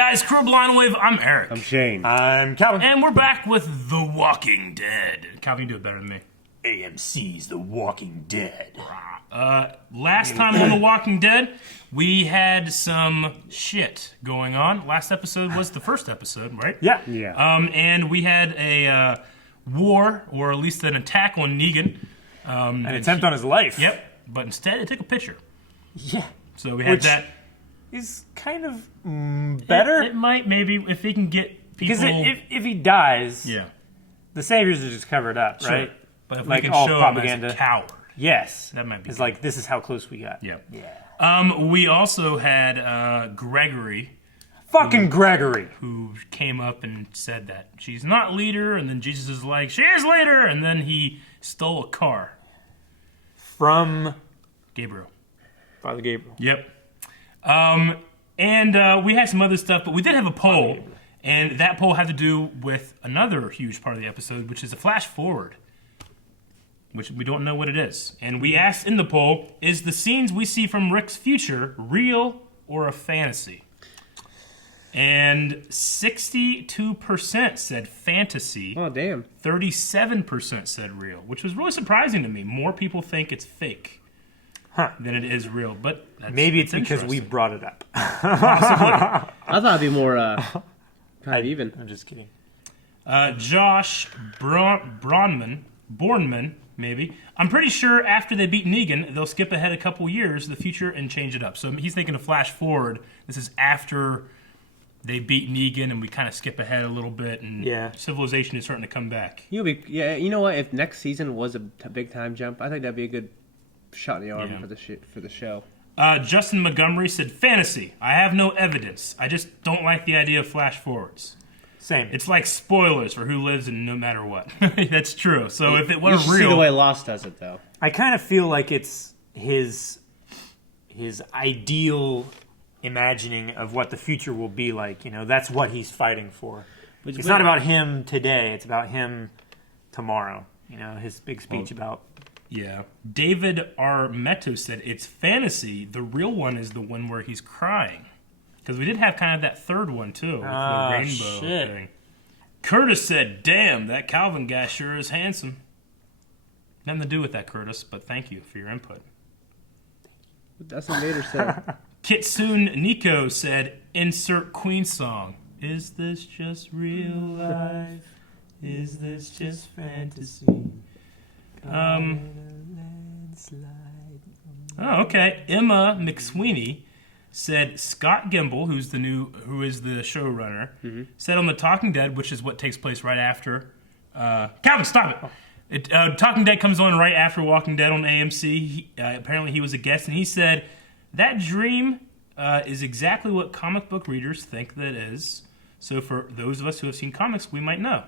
guys, Crew Blind Wave. I'm Eric. I'm Shane. I'm Calvin. And we're back with The Walking Dead. Calvin, you do it better than me. AMC's The Walking Dead. Last time on The Walking Dead, we had some shit going on. Last episode was the first episode, right? Yeah. And we had a war, or at least an attack on Negan. An attempt on his life. Yep. But instead, it took a picture. Yeah. So we had that. Is kind of better. It might, maybe, if he can get people... Because if he dies, yeah, the Saviors are just covered up, sure. Right? But if like we can all show propaganda. him as a coward. Yes. That might be It's good. like, this is how close we got. Yep. Yeah. We also had Gregory, Fucking Gregory. who came up and said that she's not leader, and then Jesus is like, she is leader, and then he stole a car. From Gabriel. Father Gabriel. Yep. And we had some other stuff, but we did have a poll, and that poll had to do with another huge part of the episode, which is a flash forward, which we don't know what it is. And we asked in the poll, is the scenes we see from Rick's future real or a fantasy? And 62% said fantasy. Oh, damn. 37% said real, which was really surprising to me. More people think it's fake than it is real. But Maybe it's because we brought it up. Possibly. I thought it'd be more kind of even. I'm just kidding. Josh Bornman, maybe. I'm pretty sure after they beat Negan, they'll skip ahead a couple years, the future, and change it up. So he's thinking of flash forward. This is after they beat Negan, and we kind of skip ahead a little bit, and civilization is starting to come back. You know what? If next season was a big time jump, I think that'd be a good shot in the arm for the show. Justin Montgomery said, fantasy. I have no evidence. I just don't like the idea of flash forwards. Same. It's like spoilers for Who Lives in No Matter What. That's true. So if it was you real... see the way Lost does it, though. I kind of feel like it's his ideal imagining of what the future will be like. You know, that's what he's fighting for. It's not about him today. It's about him tomorrow. You know, his big speech about... Yeah. David Armeto said, it's fantasy. The real one is the one where he's crying. Because we did have kind of that third one, too, with the rainbow thing. Curtis said, damn, that Calvin guy sure is handsome. Nothing to do with that, Curtis, but thank you for your input. That's what Vader said. Kitsune Nico said, insert Queen song. Is this just real life? Is this just fantasy? Oh, okay. Emma McSweeney said Scott Gimble, who is the showrunner, said on The Talking Dead, which is what takes place right after. Calvin, stop it! Talking Dead comes on right after Walking Dead on AMC. Apparently, he was a guest, and he said that dream is exactly what comic book readers think that is. So, for those of us who have seen comics, we might know.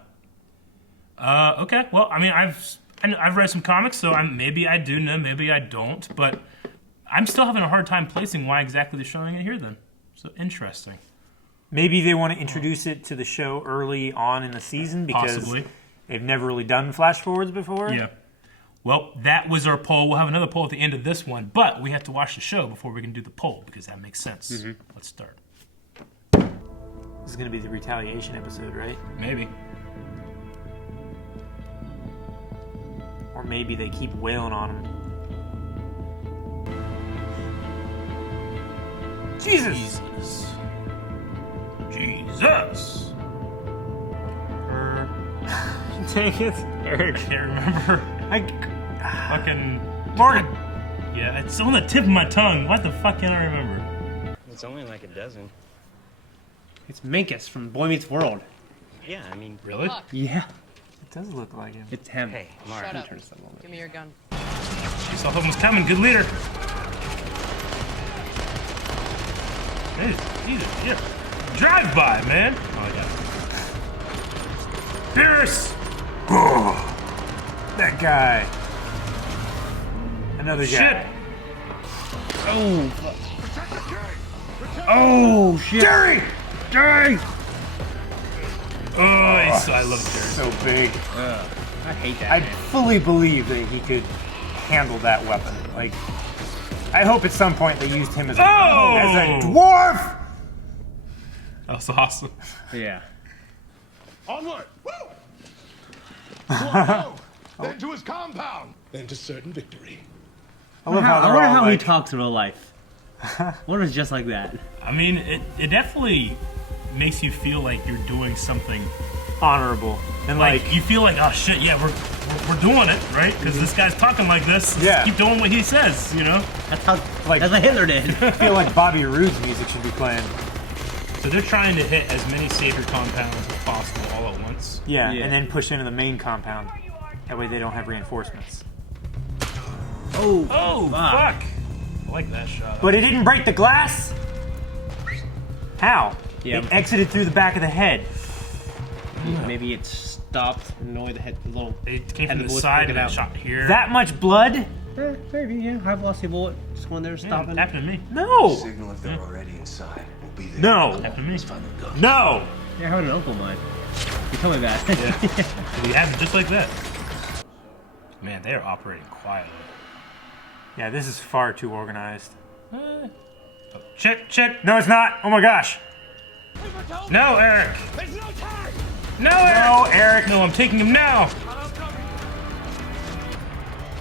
Okay. Well, I mean, I've read some comics, so maybe I do know, maybe I don't, but I'm still having a hard time placing why exactly they're showing it here then. So interesting. Maybe they want to introduce it to the show early on in the season because Possibly. They've never really done flash forwards before. Yeah. Well, that was our poll. We'll have another poll at the end of this one, but we have to watch the show before we can do the poll because that makes sense. Let's start. This is going to be the retaliation episode, right? Maybe. Or maybe they keep wailing on him. Jesus! Dang it. Eric. I can't remember. Fucking... Morgan! Yeah, it's on the tip of my tongue. What the fuck can I remember? It's only like a dozen. It's Minkus from Boy Meets World. Yeah, I mean... Really? Yeah. It does look like him. It's him. Hey, Mark. Shut up. Turn this up a little bit. Give me your gun. You saw who was coming. Good leader. Hey, yeah. Drive by, man. Oh, yeah. Pierce! Oh, that guy. Another Shit! guy. Oh, fuck. Oh, shit. Jerry! Jerry! Oh, I love Jerry. So big. I hate that. I man. fully believe that he could handle that weapon. Like, I hope at some point they used him as a dwarf! That was awesome. Yeah. Onward! Woo! To our home, then to his compound, then to certain victory. I love how I they're wonder all how he like, talks in real life. What if it's just like that? I mean, it definitely makes you feel like you're doing something. honorable and Like, you feel like, oh shit, yeah, we're doing it, right? Because this guy's talking like this. Let's Yeah. keep doing what he says, you know? That's how. Like- That's what Hitler did. I feel like Bobby Roode's music should be playing. So they're trying to hit as many savior compounds as possible all at once. Yeah, Yeah. and then push into the main compound. That way they don't have reinforcements. Oh. Oh, fuck! I like that shot. But it didn't break the glass? How? Yeah. It exited through the back of the head. Maybe it stopped and annoyed the head a little. It came Had from the the bullets side poking and out. it shot here. That much blood? Maybe, yeah. High velocity bullet. Just going there, yeah, stopping. it happened to me. No! Signal if they're already inside. We'll be there. No! Happened to me. Let's find them guns. No! Yeah, I had an uncle of mine. He told me that. It happened just like that. Man, they are operating quietly. Yeah, this is far too organized. Oh, check. No, it's not! Oh my gosh! No, Eric. There's no time! No, Eric. No, Eric! No, I'm taking him now.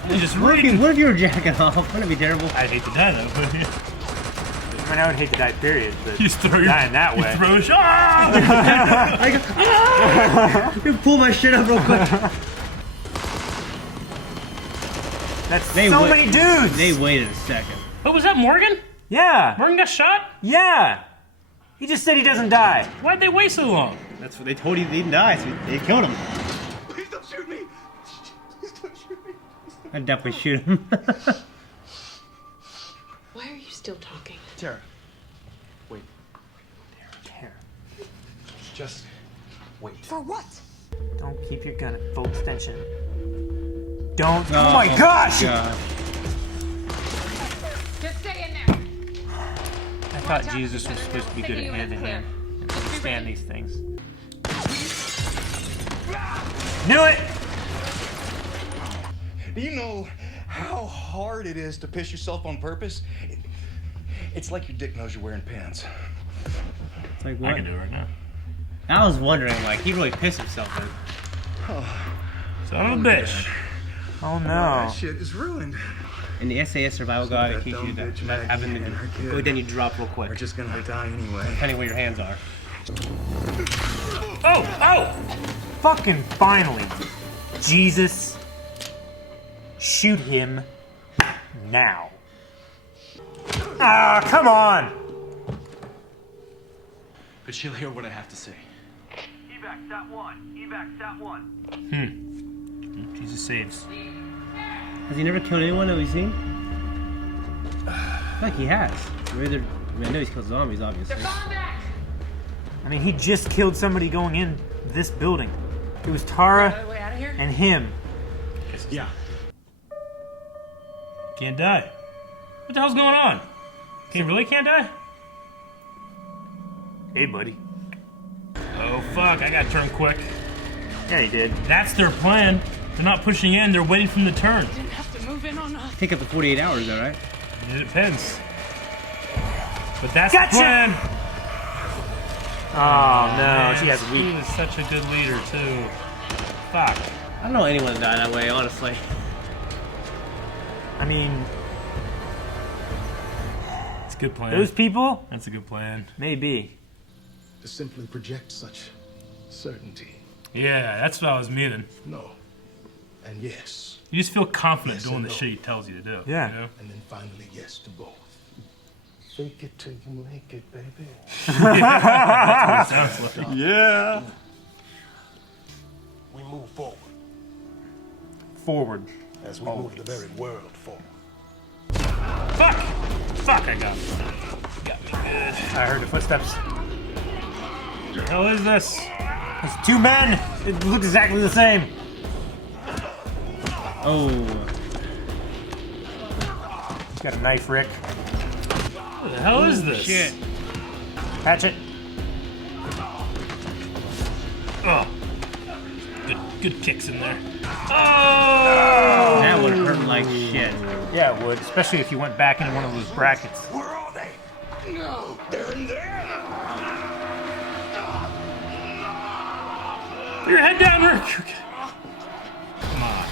He's just reading. What if you were jacking off? Wouldn't it be terrible? I'd hate to die though. I mean, I would hate to die, period, but You just throw your dying that you way. throw a shot. You pull my shit up real quick. That's They so would- many dudes! They waited a second. Oh, was that Morgan? Yeah! Morgan got shot? Yeah! He just said he doesn't die. Why'd they wait so long? That's what they told you. They didn't die, so they killed him. Please don't shoot me! Please don't shoot me! I'd definitely shoot him. Why are you still talking? Tara. Wait. Tara, Just wait. For what? don't keep your gun at full extension. Don't. Oh, my gosh! God. Just stay in there. I thought Jesus was supposed to be good at hand to hand and understand these things. Knew it! Do you know how hard it is to piss yourself on purpose? It's like your dick knows you're wearing pants. It's like I what? can do it right now. I was wondering, like, he really pissed himself then. Son of a bitch. Oh no. That shit is ruined. In the SAS survival guide, it that teaches you dumb that bitch not having Maggie and her to kid go then you drop real quick, We're just gonna die anyway. depending where your hands are. Oh! Fucking finally. Jesus. Shoot him now. Ah, come on! But she'll hear what I have to say. Evac, stat 1. Evac, stat 1. Jesus saves. Has he never killed anyone that we've seen? I feel like he has. Or either, I know he's killed zombies, obviously. I mean, he just killed somebody going in this building. It was Tara Way out of here? and him. Yeah. Can't die. What the hell's going on? He really can't die? Hey, buddy. Oh fuck, I gotta turn quick. Yeah, he did. That's their plan. They're not pushing in, they're waiting for them to turn. Didn't have to move in on us. Take up to 48 hours, though, right? It depends. But that's Gotcha! the plan. Oh, no. Man, She has He weak. was such a good leader, too. Fuck. I don't know anyone that died that way, honestly. I mean, It's a good plan. those people? That's a good plan. Maybe. To simply project such certainty. Yeah, that's what I was meaning. No. And yes. You just feel confident Yes doing and the no. shit he tells you to do. Yeah. You know? And then finally yes to both. Fake it till you make it, baby. Sounds like. Yeah. We move forward Forward. as we move the very world forward. Fuck! Fuck, I got me. Got me good. I heard the footsteps. What the hell is this? It's two men. It looked exactly the same. Oh. Got a knife, Rick. What the hell is this? Shit. Hatchet. Oh. Good kicks in there. Oh! That would hurt like shit. Yeah, it would. Especially if you went back into one of those brackets. Where are they? No, they're in there. Put your head down, Rick. Okay. Come on.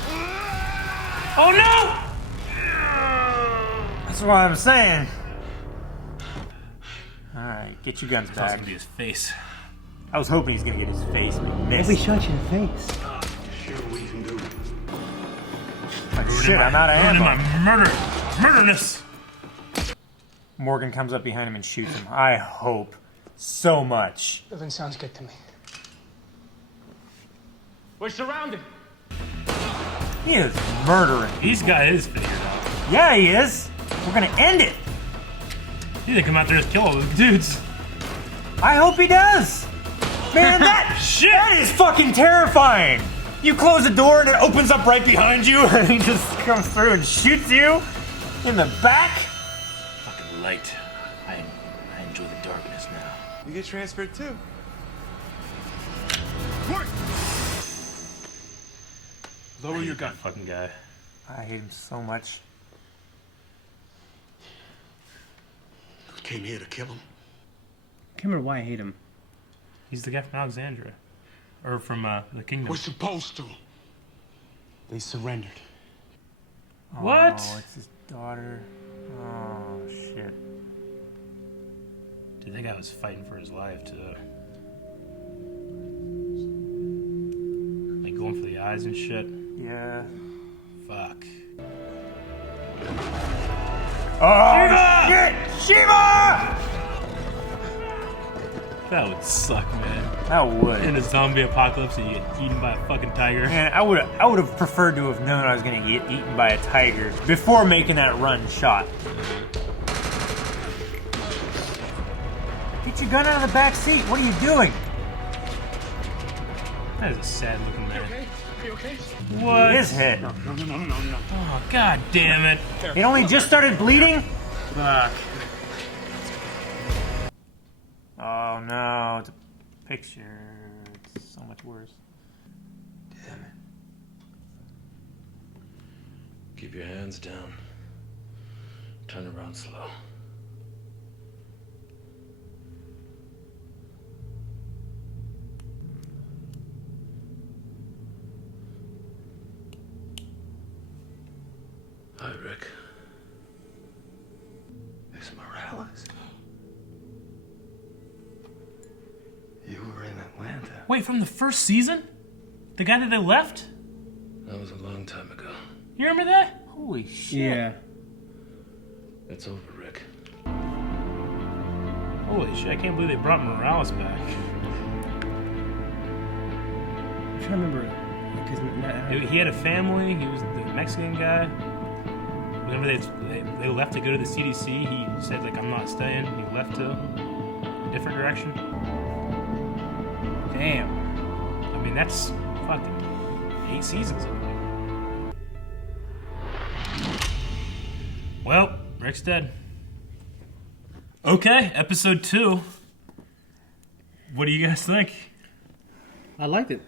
Oh no! That's what I'm saying. All right, get your guns That's back. gonna be his face. I was hoping he's gonna get his face, but he If we missed. shot you in the face. Like, shit, I'm out of Ruining ammo. my murderness. Morgan comes up behind him and shoots him. I hope so much. Everything sounds good to me. We're surrounded. He is murdering. He's got his figured out. Yeah, he is. We're gonna end it. He's gonna come out there and kill all those dudes. I hope he does. Man, that Shit! that is fucking terrifying. You close the door and it opens up right behind you, and he just comes through and shoots you in the back. Fucking light. I enjoy the darkness now. You get transferred too. Lower your gun, fucking guy. I hate him so much. Came here to kill him. I can't remember why I hate him. He's the guy from Alexandria, or from the kingdom. We're supposed to. They surrendered. What? Oh, it's his daughter. Oh, shit. Dude, that guy was fighting for his life too. Like going for the eyes and shit. Yeah. Fuck. Oh, shit! Shiva! That would suck, man. That would. In a zombie apocalypse and you get eaten by a fucking tiger. Man, I would have preferred to have known I was gonna get eaten by a tiger before making that run shot. Get your gun out of the back seat. What are you doing? That is a sad looking man. Okay? You okay? What? His head. No. Oh, god damn it. It only just started bleeding? Fuck. Oh no, it's a picture. It's so much worse. Damn it. Keep your hands down. Turn around slow. Hi, Rick. It's Morales. You were in Atlanta. Wait, from the first season? The guy that they left? That was a long time ago. You remember that? Holy shit. Yeah. It's over, Rick. Holy shit, I can't believe they brought Morales back. I'm trying to remember. Because He had a family, he was the Mexican guy. Whenever they left to go to the CDC, he said, like, I'm not staying. He left to a different direction. damn. I mean, that's fucking 8 seasons ago. Well, Rick's dead. Okay, episode 2. What do you guys think? I liked it.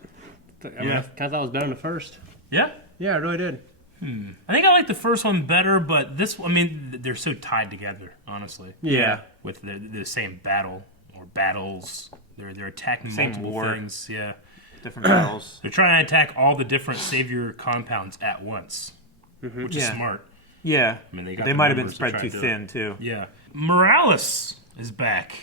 I mean, Yeah. I kind of thought it was better than the first. Yeah? Yeah, I really did. I think I like the first one better, but this, I mean, they're so tied together, honestly. Yeah. With the same battle or battles. They're attacking Same multiple war. things. Yeah. Different battles. They're trying to attack all the different savior compounds at once, which is Yeah. smart. Yeah. I mean, they got They the might have been numbers to spread try too to- thin, too. Yeah. Morales is back,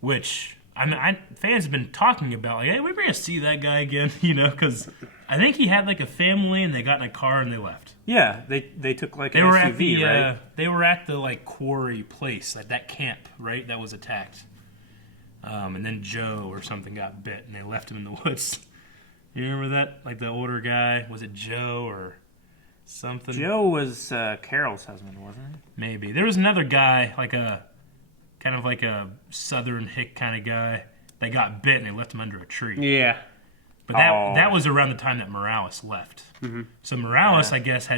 which I mean, fans have been talking about. Like, hey, we're going to see that guy again, you know, because I think he had like a family and they got in a car and they left. Yeah, they took like They an were SUV, at the right? they were at the like quarry place, like that camp, right? That was attacked. And then Joe or something got bit and they left him in the woods. You remember that? Like the older guy, was it Joe or something? Joe was Carol's husband, wasn't he? Maybe. There was another guy, like a kind of like a southern hick kind of guy that got bit and they left him under a tree. Yeah. But that was around the time that Morales left. Mm-hmm. So Morales, I guess,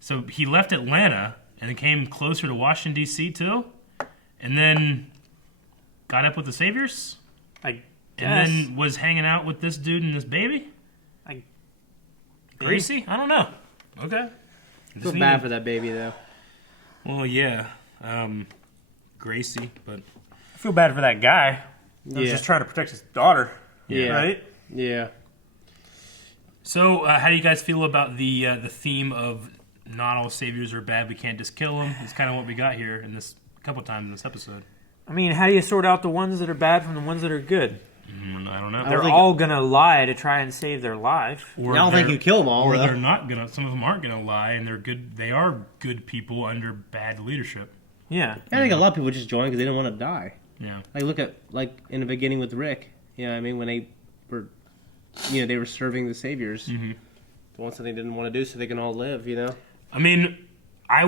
so he left Atlanta and then came closer to Washington, D.C. too, and then got up with the Saviors, I guess. and then was hanging out with this dude and this baby? I- Gracie? I don't know. Okay. I feel bad for that baby, though. Well, yeah. Gracie, but... I feel bad for that guy. He was Yeah. just trying to protect his daughter. Yeah. Right? Yeah. So, how do you guys feel about the theme of not all saviors are bad? We can't just kill them. It's kind of what we got here in this a couple times in this episode. I mean, how do you sort out the ones that are bad from the ones that are good? I don't know. They're all gonna lie to try and save their life. Or I don't think they're- you kill them all. Or though. they're not gonna. Some of them aren't gonna lie, and they're good. They are good people under bad leadership. Yeah. I think a lot of people just join because they don't want to die. Yeah. Like look at in the beginning with Rick. You know what I mean? When they were, they were serving the saviors. Mm-hmm. The ones that they didn't want to do, so they can all live. You know. I mean, I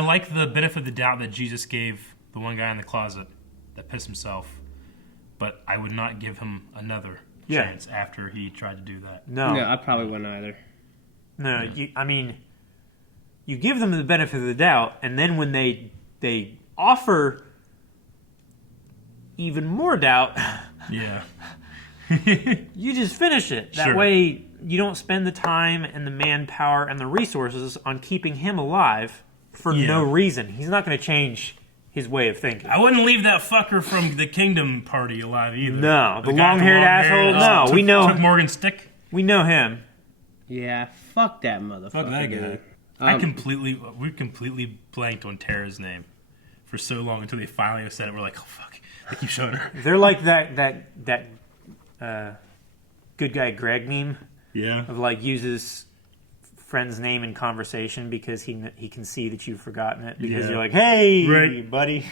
like the benefit of the doubt that Jesus gave the one guy in the closet that pissed himself, but I would not give him another chance after he tried to do that. No. Yeah, I probably wouldn't either. No. You give them the benefit of the doubt, and then when they offer even more doubt, Yeah. you just finish it. That Sure. way, you don't spend the time and the manpower and the resources on keeping him alive for no reason. He's not going to change his way of thinking. I wouldn't leave that fucker from the Kingdom Party alive either. No, the guy with long-haired long hair asshole. No, we know. Took Morgan's stick. We know him. Yeah, fuck that motherfucker. Fuck that guy. dude. We completely blanked on Tara's name for so long until they finally said it. We're like, oh fuck, they keep showing her. They're like that good guy Greg meme Yeah. of like uses friend's name in conversation because he can see that you've forgotten it because Yeah. you're like, hey, Right. buddy.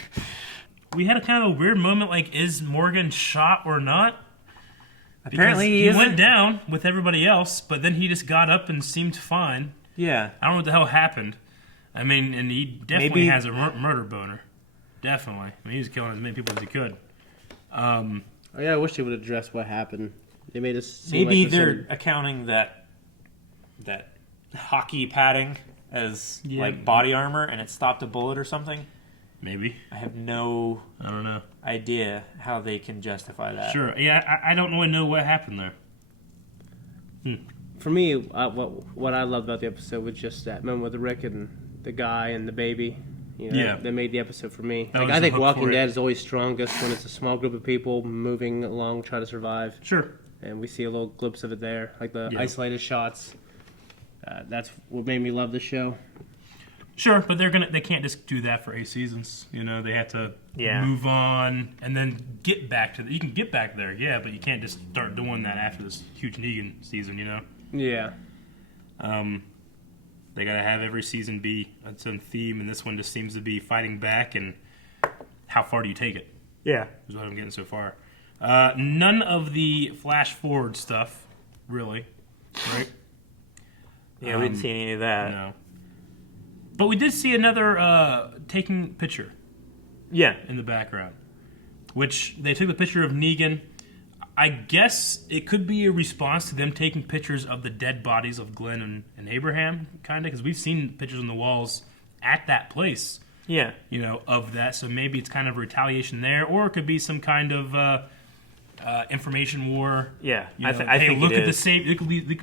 We had a kind of a weird moment. Like, is Morgan shot or not? Because Apparently he went isn't. down with everybody else, but then he just got up and seemed fine. Yeah. I don't know what the hell happened. I mean, and he definitely Maybe- has a murder boner. Definitely. I mean, he was killing as many people as he could. Oh, yeah, I wish they would address what happened. They made us seem Maybe like they're accounting that hockey padding as Yeah. like body armor and it stopped a bullet or something. Maybe. I have no I don't know. idea how they can justify that. Sure. Yeah, I don't really know what happened there. For me, what I loved about the episode was just that moment with Rick and the guy and the baby. You know, Yeah. that made the episode for me. That Like, was I the think hook Walking for it. Dead is always strongest when it's a small group of people moving along, trying to survive. Sure. And we see a little glimpse of it there, like the Yeah. isolated shots. That's what made me love the show. Sure, but they can't just do that for 8 seasons. You know, they have to move on and then get back to you can get back there, yeah, but you can't just start doing that after this huge Negan season, you know? Yeah. They gotta have every season be its own theme, and this one just seems to be fighting back and how far do you take it? Yeah. Is what I'm getting so far. None of the flash forward stuff, really, right? Yeah, we didn't see any of that. No. But we did see another taking picture Yeah. in the background, which they took the picture of Negan. I guess it could be a response to them taking pictures of the dead bodies of Glenn and Abraham, kind of, because we've seen pictures on the walls at that place, Yeah. you know, of that. So maybe it's kind of retaliation there, or it could be some kind of information war. Yeah. You I know, think look it at is.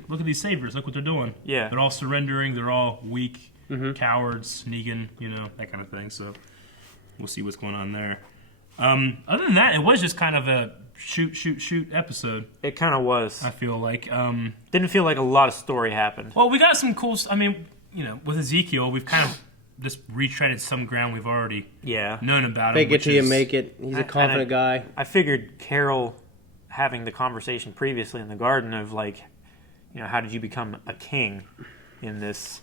look at these saviors. Look what they're doing. Yeah. They're all surrendering. They're all weak, cowards. Negan, you know, that kind of thing. So we'll see what's going on there. Other than that, it was just kind of a shoot episode. It kind of was. I feel like. Didn't feel like a lot of story happened. Well, we got some cool. I mean, you know, with Ezekiel, we've kind of just retreaded some ground we've already Yeah. known about him. Fake it which till you is- make it. He's a confident guy. I figured Carol having the conversation previously in the garden of like, you know, how did you become a king in this,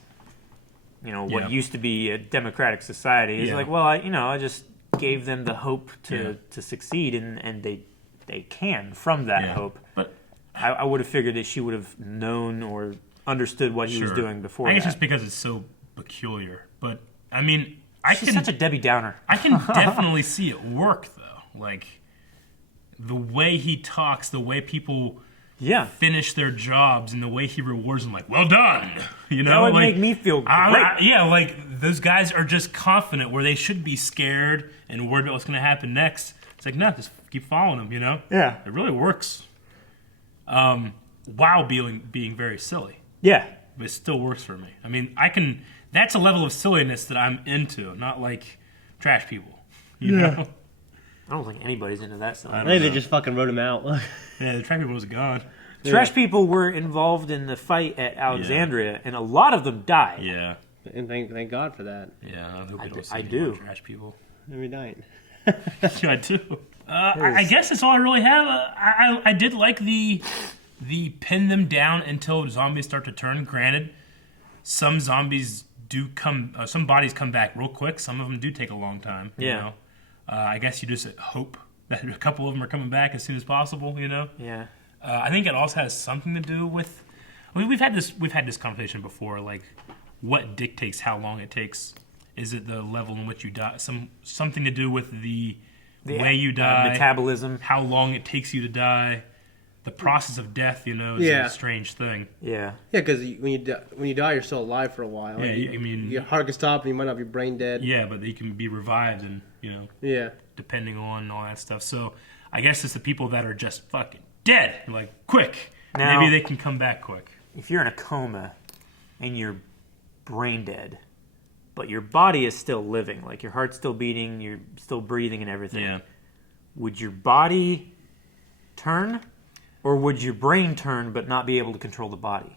you know, what Yeah. used to be a democratic society? It's Yeah. like, well, I just gave them the hope Yeah. to succeed, and they can from that Yeah. hope. But I would have figured that she would have known or understood what he was sure. doing before I guess that. just because it's so peculiar. But I mean, I She's can such a Debbie Downer. I can definitely see it work though. Like the way he talks, the way people Yeah. finish their jobs, and the way he rewards them, like, well done. You know, That would like, make me feel great. yeah, like those guys are just confident where they should be scared and worried about what's going to happen next. It's like, no, just keep following them. You know, Yeah. it really works. While being very silly. Yeah. But it still works for me. I mean, that's a level of silliness that I'm into, not like trash people. You know? I don't think anybody's into that stuff. I think they just fucking wrote him out. Yeah, the trash people was gone. Trash people were involved in the fight at Alexandria, and a lot of them died. Yeah. And thank God for that. Yeah, I hope we don't see I any do. more trash people. Every night. Yeah, I do. I guess that's all I really have. I did like the pin them down until zombies start to turn. Granted, some zombies do come, some bodies come back real quick. Some of them do take a long time. You know? I guess you just hope that a couple of them are coming back as soon as possible. You know. Yeah. I think it also has something to do with. I mean, we've had this conversation before. Like, what dictates how long it takes? Is it the level in which you die? Something to do with the way you die, metabolism, how long it takes you to die, the process of death. You know, is a strange thing. Yeah. Yeah, because when you die, you're still alive for a while. Yeah, I mean, your heart can stop, and you might not be brain dead. Yeah, but you can be revived, and Yeah. depending on all that stuff. So I guess it's the people that are just fucking dead, like quick. Now, maybe they can come back quick. If you're in a coma and you're brain dead, but your body is still living, like your heart's still beating, you're still breathing and everything. Yeah. Would your body turn, or would your brain turn but not be able to control the body?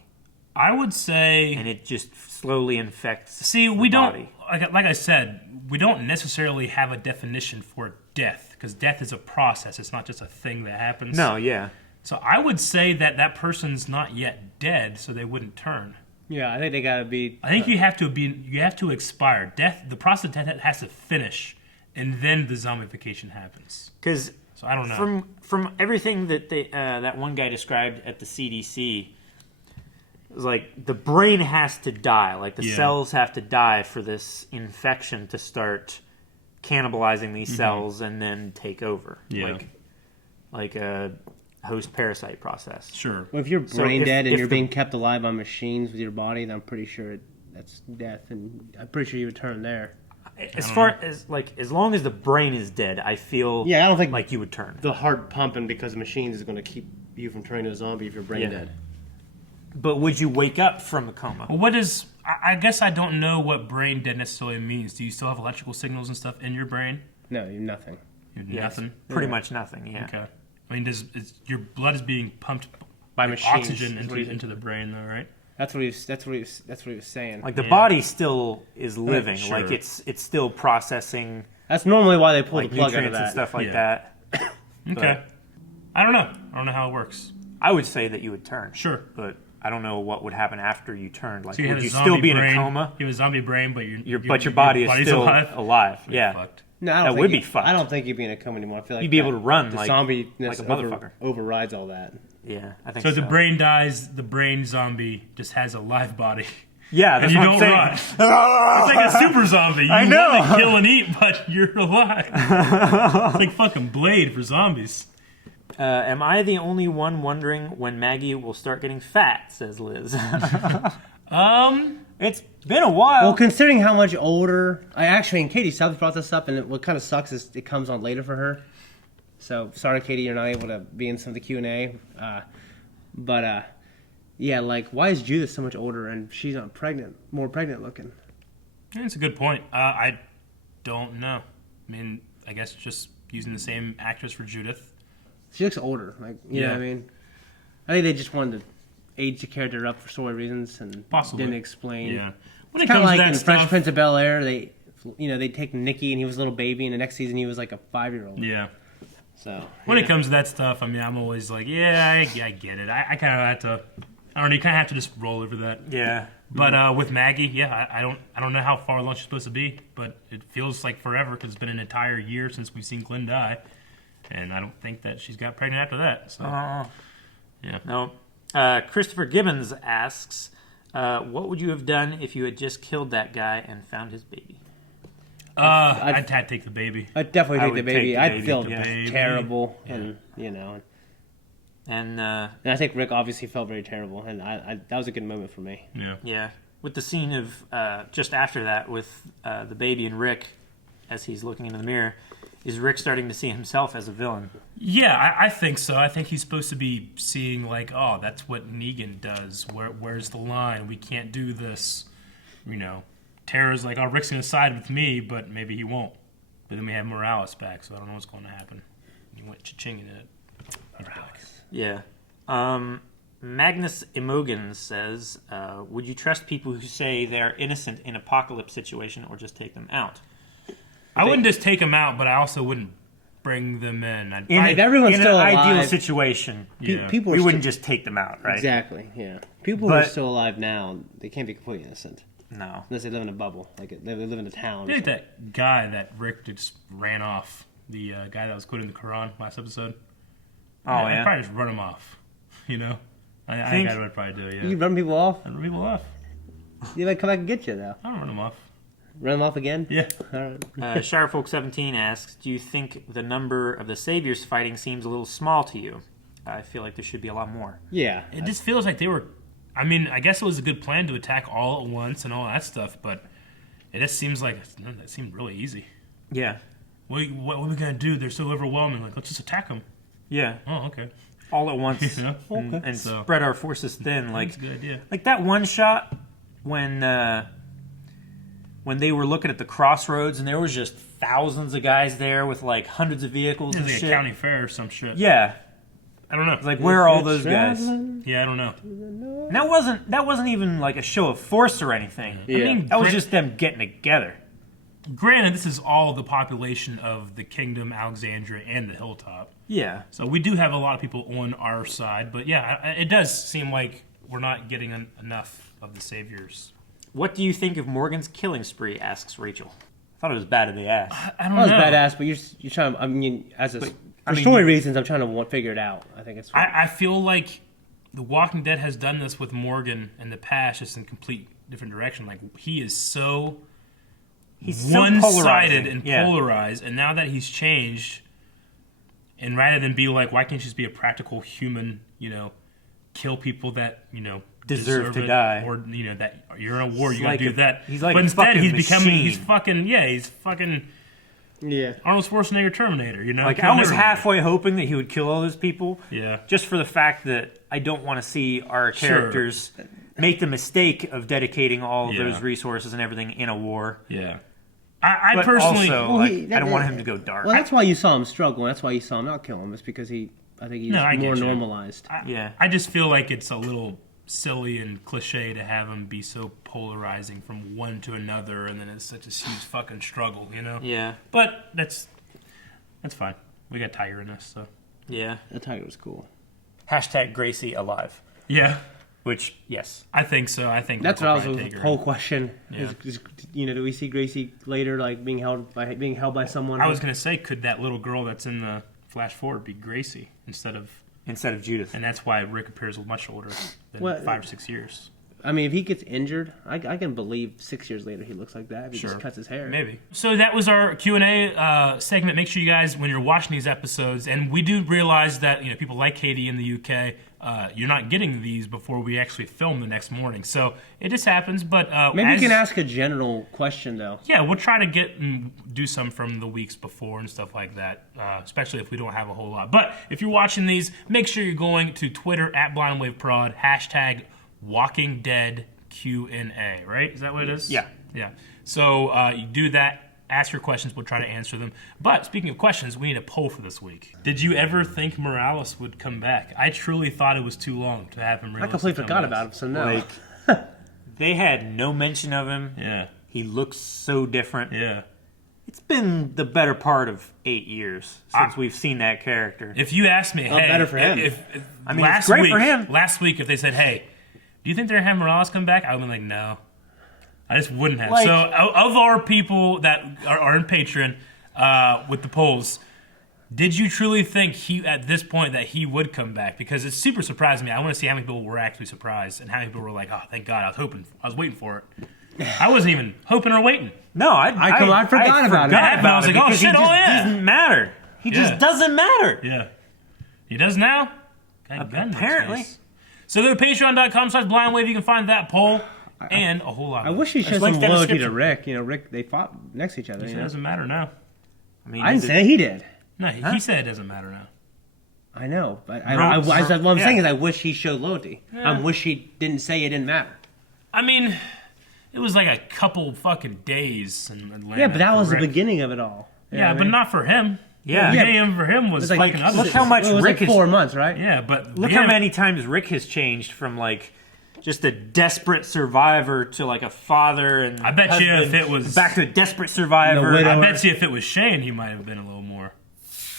I would say, and it just slowly infects. See, the we body. don't. Like I said, we don't necessarily have a definition for death because death is a process. It's not just a thing that happens. No, yeah. So I would say that person's not yet dead, so they wouldn't turn. Yeah, I think they gotta be. I think you have to expire. Death, the process of death has to finish, and then the zombification happens. Because so I don't know. From everything that that one guy described at the CDC, it was like the brain has to die, like the cells have to die for this infection to start cannibalizing these cells and then take over. Yeah. Like a host parasite process. Sure. Well, if you're brain dead and if you're being kept alive by machines with your body, then I'm pretty sure that's death, and I'm pretty sure you would turn there. As far as as long as the brain is dead, I feel I don't think like you would turn. The heart pumping because the machines is going to keep you from turning to a zombie if you're brain dead. But would you wake up from a coma? Well, what is? I guess I don't know what brain dead necessarily means. Do you still have electrical signals and stuff in your brain? No, you're nothing. You're nothing. Pretty much nothing. Yeah. Okay. I mean, your blood is being pumped by machines, oxygen into the brain, though, right? That's what he was saying. Like the body still is living. Sure. Like it's still processing. That's normally why they pull like the plug out of nutrients that and stuff like that. Okay. I don't know. I don't know how it works. I would say that you would turn. Sure. But I don't know what would happen after you turned. Like, So would you still be in a coma? You have a zombie brain, but your body is still alive. You're Yeah. fucked. No, that would be fucked. I don't think you'd be in a coma anymore. I feel like you'd be able to run the like zombie like a motherfucker. overrides all that. Yeah, I think So so. the brain dies. The brain zombie just has a live body. Yeah, that's and you what don't I'm run. saying. It's like a super zombie. You I know. want to kill and eat, but you're alive. It's like fucking Blade for zombies. Am I the only one wondering when Maggie will start getting fat? Says Liz. It's been a while. Well, considering how much older, and Katie South brought this up, and what kind of sucks is it comes on later for her. So sorry, Katie, you're not able to be in some of the Q&A. But yeah, like why is Judith so much older and she's not pregnant, more pregnant looking? That's a good point. I don't know. I mean, I guess just using the same actress for Judith. She looks older, like you know what I mean. I think they just wanted to age the character up for story reasons and Possibly didn't explain. Yeah, when It's it kind of comes like to in that Fresh stuff, Prince of Bel-Air, they take Nicky and he was a little baby, and the next season he was like a 5-year-old. Yeah. So when it comes to that stuff, I mean, I'm always like, I get it. I kind of have to. I don't know. You kind of have to just roll over that. Yeah. But with Maggie, I don't know how far along she's supposed to be, but it feels like forever because it's been an entire year since we've seen Glenn die, and I don't think that she's got pregnant after that. So, yeah. No. Christopher Gibbons asks, what would you have done if you had just killed that guy and found his baby? I'd take the baby. I'd definitely take the would take baby. the I'd baby, feel yeah. terrible, Yeah. and you know. And And I think Rick obviously felt very terrible, and I that was a good moment for me. Yeah. yeah, with the scene of just after that with the baby and Rick, as he's looking into the mirror, is Rick starting to see himself as a villain? Yeah, I think so. I think he's supposed to be seeing like, oh, that's what Negan does. Where's the line? We can't do this. You know, Tara's like, oh, Rick's gonna side with me, but maybe he won't. But then we have Morales back, so I don't know what's going to happen. He went cha-ching in it. Morales. Yeah. Magnus Imogen says, would you trust people who say they're innocent in apocalypse situation or just take them out? I wouldn't just take them out, but I also wouldn't bring them in. If everyone's in still an alive, ideal situation, people we are wouldn't still, just take them out, right? Exactly, yeah. People who are still alive now, they can't be completely innocent. No. Unless they live in a bubble. Like, they live in a town. I think that guy that Rick just ran off, the guy that was quoting the Quran last episode. I'd probably just run him off, you know? I think I would probably do, yeah. You run people off? I'd run people off. You might come back and get you, though. I don't run them off. Run them off again? Yeah. All right. Shirefolk17 asks, do you think the number of the Saviors fighting seems a little small to you? I feel like there should be a lot more. Yeah. It just feels like they were... I mean, I guess it was a good plan to attack all at once and all that stuff, but it just seems like that seemed really easy. Yeah. What are we going to do? They're so overwhelming. Like, let's just attack them. Yeah. Oh, okay. All at once and spread our forces thin. Like, that's a good idea. Like that one shot when they were looking at the crossroads and there was just thousands of guys there with like hundreds of vehicles and like shit. a county fair or some shit. Yeah. I don't know. Like, where are all those guys? Yeah, I don't know. And that wasn't even like a show of force or anything. Yeah. I mean, that was just them getting together. Granted, this is all the population of the Kingdom, Alexandria, and the Hilltop. Yeah. So we do have a lot of people on our side, but yeah, it does seem like we're not getting enough of the Saviors. What do you think of Morgan's killing spree? Asks Rachel. I thought it was bad of the ass. I don't know. That was badass, but you're trying. I mean, for story reasons, I'm trying to figure it out. I think it's. I feel like The Walking Dead has done this with Morgan in the past, just in complete different direction. Like, he is so one-sided and polarized, and now that he's changed, and rather than be like, why can't you just be a practical human, you know, kill people that, you know, deserve to die, or, you know, that you're in a war, you gotta do that. He's like, but instead he's becoming, he's fucking Arnold Schwarzenegger Terminator, you know? Like, I was halfway hoping that he would kill all those people. Yeah. Just for the fact that I don't want to see our characters make the mistake of dedicating all of those resources and everything in a war. Yeah. I personally... Also, I don't want him to go dark. Well, that's why you saw him struggle. That's why you saw him not kill him. It's because I think he's more normalized. I just feel like it's a little silly and cliche to have him be so polarizing from one to another, and then it's such a huge fucking struggle, you know? Yeah. But that's fine. We got Tiger in this, so... Yeah. That Tiger was cool. # Gracie alive. Yeah. Which, yes. I think so. I think that's what I was the whole question. Yeah. Is, you know, do we see Gracie later, like being held by someone? I was gonna say, could that little girl that's in the flash forward be Gracie instead of Judith? And that's why Rick appears much older than 5 or 6 years. I mean, if he gets injured, I can believe 6 years later he looks like that. If he just cuts his hair. Maybe. So that was our Q&A segment. Make sure you guys, when you're watching these episodes, and we do realize that, you know, people like Katie in the UK, you're not getting these before we actually film the next morning. So it just happens, but... maybe you can ask a general question, though. Yeah, we'll try to get and do some from the weeks before and stuff like that, especially if we don't have a whole lot. But if you're watching these, make sure you're going to Twitter @BlindWaveProd, #Walking Dead Q&A, right? Is that what it is? Yeah. Yeah. So you do that. Ask your questions. We'll try to answer them. But speaking of questions, we need a poll for this week. Did you ever think Morales would come back? I truly thought it was too long to have him. I completely forgot about him. So no. They had no mention of him. Yeah. He looks so different. Yeah. It's been the better part of 8 years since we've seen that character. If you asked me, hey, better for him. I mean, it's great for him. Last week, if they said, hey, do you think they're going to have Morales come back? I would have been like, no. I just wouldn't have. Like, so, of our people that are in Patreon with the polls, did you truly think at this point that he would come back? Because it's super surprising me. I want to see how many people were actually surprised and how many people were like, oh, thank God, I was waiting for it. I wasn't even hoping or waiting. No, I forgot about it. I was like, oh, shit, he just doesn't matter. He just doesn't matter. Yeah. He does now? Apparently. Nice. So go to patreon.com/blindwave. You can find that poll and a whole lot I of wish he showed some loyalty to Rick. You know, Rick, they fought next to each other. It doesn't matter now. I didn't say he did. No, he said it doesn't matter now. I know, but what I'm saying is I wish he showed loyalty. Yeah. I wish he didn't say it didn't matter. I mean, it was like a couple fucking days in Atlanta. Yeah, but that was Rick. the beginning of it all. Yeah, but not for him. Yeah. The game for him was It's like- fucking other look shit. how much it was Rick like is. 4 months, right? Yeah, but Look him, how many times Rick has changed from like just a desperate survivor to like a father and I bet you if husband, it was- back to a desperate survivor. The widow. I bet you if it was Shane, he might have been a little more.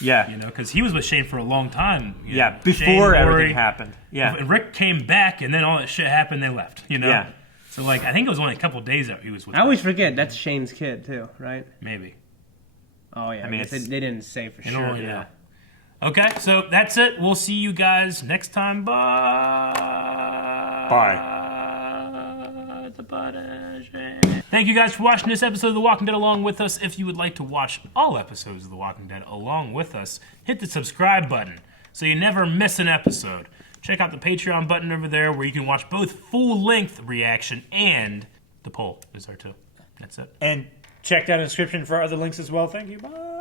Yeah, You know, because he was with Shane for a long time. you know. before Shane, Lori, everything happened. Yeah, And Rick came back, and then all that shit happened. They left. You know. Yeah. So like, I think it was only a couple days that he was with. I always forget that's Shane's kid too, right? maybe. Oh yeah, I mean, guess they didn't say for I don't sure. really yeah. know. Okay, so that's it. We'll see you guys next time. Bye. Bye. Thank you guys for watching this episode of The Walking Dead along with us. If you would like to watch all episodes of The Walking Dead along with us, hit the subscribe button so you never miss an episode. Check out the Patreon button over there where you can watch both full-length reaction and the poll is there too. That's it. And check out the description for other links as well. Thank you. Bye.